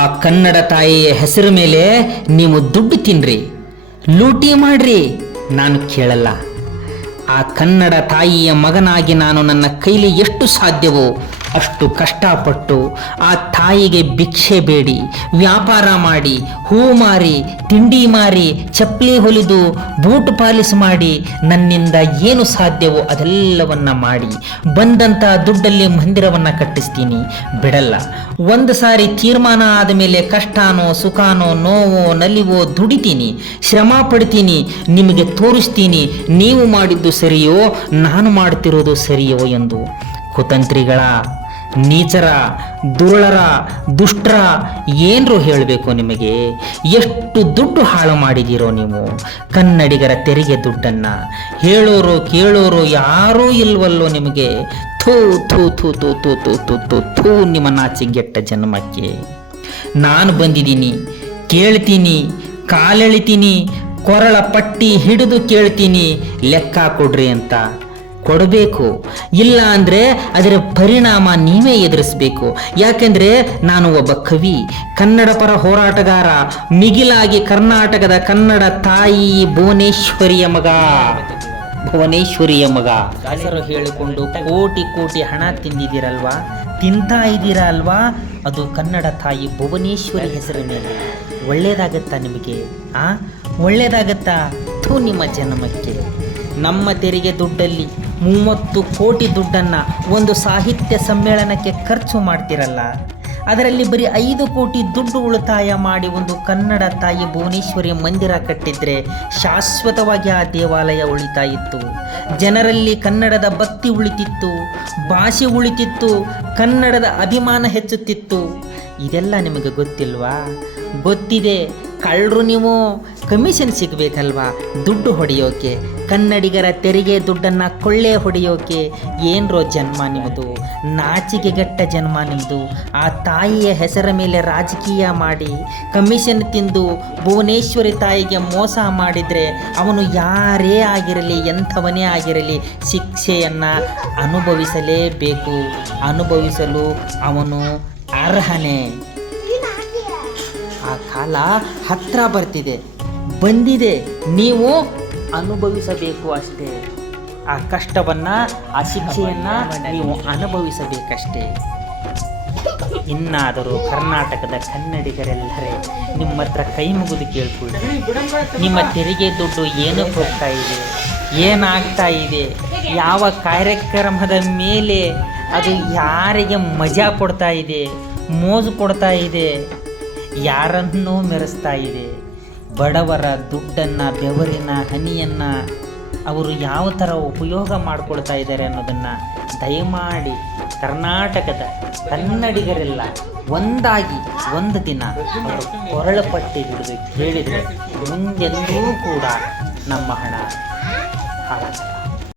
ಆ ಕನ್ನಡ ತಾಯಿಯ ಹೆಸರು ಮೇಲೆ ನೀವು ದುಡ್ಡು ತಿನ್ರಿ, ಲೂಟಿ ಮಾಡ್ರಿ, ನಾನು ಕೇಳಲ್ಲ. ಆ ಕನ್ನಡ ತಾಯಿಯ ಮಗನಾಗಿ ನಾನು ನನ್ನ ಕೈಲಿ ಎಷ್ಟು ಸಾಧ್ಯವೋ ಅಷ್ಟು ಕಷ್ಟಪಟ್ಟು ಆ ತಾಯಿಗೆ ಭಿಕ್ಷೆ ಬೇಡಿ, ವ್ಯಾಪಾರ ಮಾಡಿ, ಹೂ ಮಾರಿ, ತಿಂಡಿ ಮಾರಿ, ಚಪ್ಪಲಿ ಹೊಲಿದು, ಬೂಟ್ ಪಾಲಿಸ್ ಮಾಡಿ, ನನ್ನಿಂದ ಏನು ಸಾಧ್ಯವೋ ಅದೆಲ್ಲವನ್ನ ಮಾಡಿ ಬಂದಂಥ ದುಡ್ಡಲ್ಲಿ ಮಂದಿರವನ್ನು ಕಟ್ಟಿಸ್ತೀನಿ, ಬಿಡಲ್ಲ. ಒಂದು ಸಾರಿ ತೀರ್ಮಾನ ಆದ ಮೇಲೆ ಕಷ್ಟನೋ ಸುಖನೋ ನೋವೋ ನಲಿವೋ ದುಡಿತೀನಿ, ಶ್ರಮ ಪಡ್ತೀನಿ, ನಿಮಗೆ ತೋರಿಸ್ತೀನಿ ನೀವು ಮಾಡಿದ್ದು ಸರಿಯೋ ನಾನು ಮಾಡ್ತಿರೋದು ಸರಿಯೋ ಎಂದು. ಕುತಂತ್ರಿಗಳ, ನೀಚರ, ದುರುಳರ, ದುಷ್ಟರ ಏನ್ರು ಹೇಳಬೇಕು ನಿಮಗೆ? ಎಷ್ಟು ದುಡ್ಡು ಹಾಳು ಮಾಡಿದಿರೋ ನೀವು ಕನ್ನಡಿಗರ ತೆರಿಗೆ ದುಡ್ಡನ್ನು. ಹೇಳೋರು ಕೇಳೋರು ಯಾರೂ ಇಲ್ವಲ್ಲೋ ನಿಮಗೆ. ಥೂ ಥೂ ಥೂ ಥೂ ಥೂ ಥೂ ಥೂ ಥೂ ಥೂ ನಿಮ್ಮ ನಾಚಿಗೆಟ್ಟ ಜನ್ಮಕ್ಕೆ. ನಾನು ಬಂದಿದ್ದೀನಿ, ಕೇಳ್ತೀನಿ, ಕಾಲೆಳಿತೀನಿ, ಕೊರಳ ಪಟ್ಟಿ ಹಿಡಿದು ಕೇಳ್ತೀನಿ, ಲೆಕ್ಕ ಕೊಡ್ರಿ ಅಂತ. ಕೊಡಬೇಕು, ಇಲ್ಲ ಅಂದರೆ ಅದರ ಪರಿಣಾಮ ನೀವೇ ಎದುರಿಸಬೇಕು. ಯಾಕೆಂದರೆ ನಾನು ಒಬ್ಬ ಕವಿ, ಕನ್ನಡ ಪರ ಹೋರಾಟಗಾರ, ಮಿಗಿಲಾಗಿ ಕರ್ನಾಟಕದ ಕನ್ನಡ ತಾಯಿ ಭುವನೇಶ್ವರಿಯ ಮಗ. ಭುವನೇಶ್ವರಿಯ ಮಗ ಹೆಸರು ಹೇಳಿಕೊಂಡು ಕೋಟಿ ಕೋಟಿ ಹಣ ತಿಂದಿದ್ದೀರಲ್ವಾ, ತಿಂತಾ ಇದ್ದೀರಾ ಅಲ್ವಾ? ಅದು ಕನ್ನಡ ತಾಯಿ ಭುವನೇಶ್ವರಿ ಹೆಸರು ಮೇಲೆ. ಒಳ್ಳೇದಾಗತ್ತಾ ನಿಮಗೆ? ಒಳ್ಳೇದಾಗತ್ತಾ? ಥೂ ನಿಮ್ಮ ಜನ್ಮಕ್ಕೆ. ನಮ್ಮ ತೆರಿಗೆ ದುಡ್ಡಲ್ಲಿ 30 ಕೋಟಿ ದುಡ್ಡನ್ನು ಒಂದು ಸಾಹಿತ್ಯ ಸಮ್ಮೇಳನಕ್ಕೆ ಖರ್ಚು ಮಾಡ್ತಿರಲ್ಲ, ಅದರಲ್ಲಿ ಬರೀ 5 ಕೋಟಿ ದುಡ್ಡು ಉಳಿತಾಯ ಮಾಡಿ ಒಂದು ಕನ್ನಡ ತಾಯಿ ಭುವನೇಶ್ವರಿ ಮಂದಿರ ಕಟ್ಟಿದ್ರೆ ಶಾಶ್ವತವಾಗಿ ಆ ದೇವಾಲಯ ಉಳಿತಾ ಇತ್ತು. ಜನರಲ್ಲಿ ಕನ್ನಡದ ಭಕ್ತಿ ಉಳಿತಿತ್ತು, ಭಾಷೆ ಉಳಿತಿತ್ತು, ಕನ್ನಡದ ಅಭಿಮಾನ ಹೆಚ್ಚುತ್ತಿತ್ತು. ಇದೆಲ್ಲ ನಿಮಗೆ ಗೊತ್ತಿಲ್ವಾ? ಗೊತ್ತಿದೆ. ಕಳ್ಳರು ನೀವು. ಕಮಿಷನ್ ಸಿಗಬೇಕಲ್ವಾ ದುಡ್ಡು ಹೊಡೆಯೋಕೆ, ಕನ್ನಡಿಗರ ತೆರಿಗೆ ದುಡ್ಡನ್ನು ಕೊಳ್ಳೆ ಹೊಡೆಯೋಕೆ. ಏನ್ರೋ ಜನ್ಮ ನಿಮ್ಮದು, ನಾಚಿಕೆಗೆಟ್ಟ ಜನ್ಮ ನಿಮ್ಮದು. ಆ ತಾಯಿಯ ಹೆಸರ ಮೇಲೆ ರಾಜಕೀಯ ಮಾಡಿ ಕಮಿಷನ್ ತಿಂದು ಭುವನೇಶ್ವರಿ ತಾಯಿಗೆ ಮೋಸ ಮಾಡಿದರೆ ಅವನು ಯಾರೇ ಆಗಿರಲಿ, ಎಂಥವನೇ ಆಗಿರಲಿ, ಶಿಕ್ಷೆಯನ್ನು ಅನುಭವಿಸಲೇಬೇಕು. ಅನುಭವಿಸಲು ಅವನು ಅರ್ಹನೇ. ಆ ಕಾಲ ಹತ್ರ ಬಂದಿದೆ, ನೀವು ಅನುಭವಿಸಬೇಕು ಅಷ್ಟೇ. ಆ ಕಷ್ಟವನ್ನು, ಆ ಶಿಕ್ಷೆಯನ್ನು ನೀವು ಅನುಭವಿಸಬೇಕಷ್ಟೇ. ಇನ್ನಾದರೂ ಕರ್ನಾಟಕದ ಕನ್ನಡಿಗರೆಲ್ಲರೇ ನಿಮ್ಮ ಹತ್ರ ಕೈ ಮುಗಿದು ಕೇಳ್ಕೊಳ್ಳಿ. ನಿಮ್ಮ ತೆರಿಗೆ ದುಡ್ಡು ಏನಕ್ಕೆ ಹೋಗ್ತಾ ಇದೆ, ಏನಾಗ್ತಾ ಇದೆ, ಯಾವ ಕಾರ್ಯಕ್ರಮದ ಮೇಲೆ ಅದು ಯಾರಿಗೆ ಮಜಾ ಕೊಡ್ತಾ ಇದೆ, ಮೋಜು ಕೊಡ್ತಾ ಇದೆ, ಯಾರನ್ನೂ ಮೆರೆಸ್ತಾ ಇದೆ. ಬಡವರ ದುಡ್ಡನ್ನು, ಬೆವರಿನ ಹನಿಯನ್ನು ಅವರು ಯಾವ ಥರ ಉಪಯೋಗ ಮಾಡಿಕೊಳ್ತಾ ಇದ್ದಾರೆ ಅನ್ನೋದನ್ನು ದಯಮಾಡಿ ಕರ್ನಾಟಕದ ಕನ್ನಡಿಗರೆಲ್ಲ ಒಂದಾಗಿ ಒಂದು ದಿನ ಅವರು ಕೊರಳು ಪಟ್ಟಿ ಹಿಡಿದು ಕೇಳಿದರೆ ಮುಂದೆಂದೂ ಕೂಡ ನಮ್ಮ ಹಣ ಹಾಳಾಗಲ್ಲ.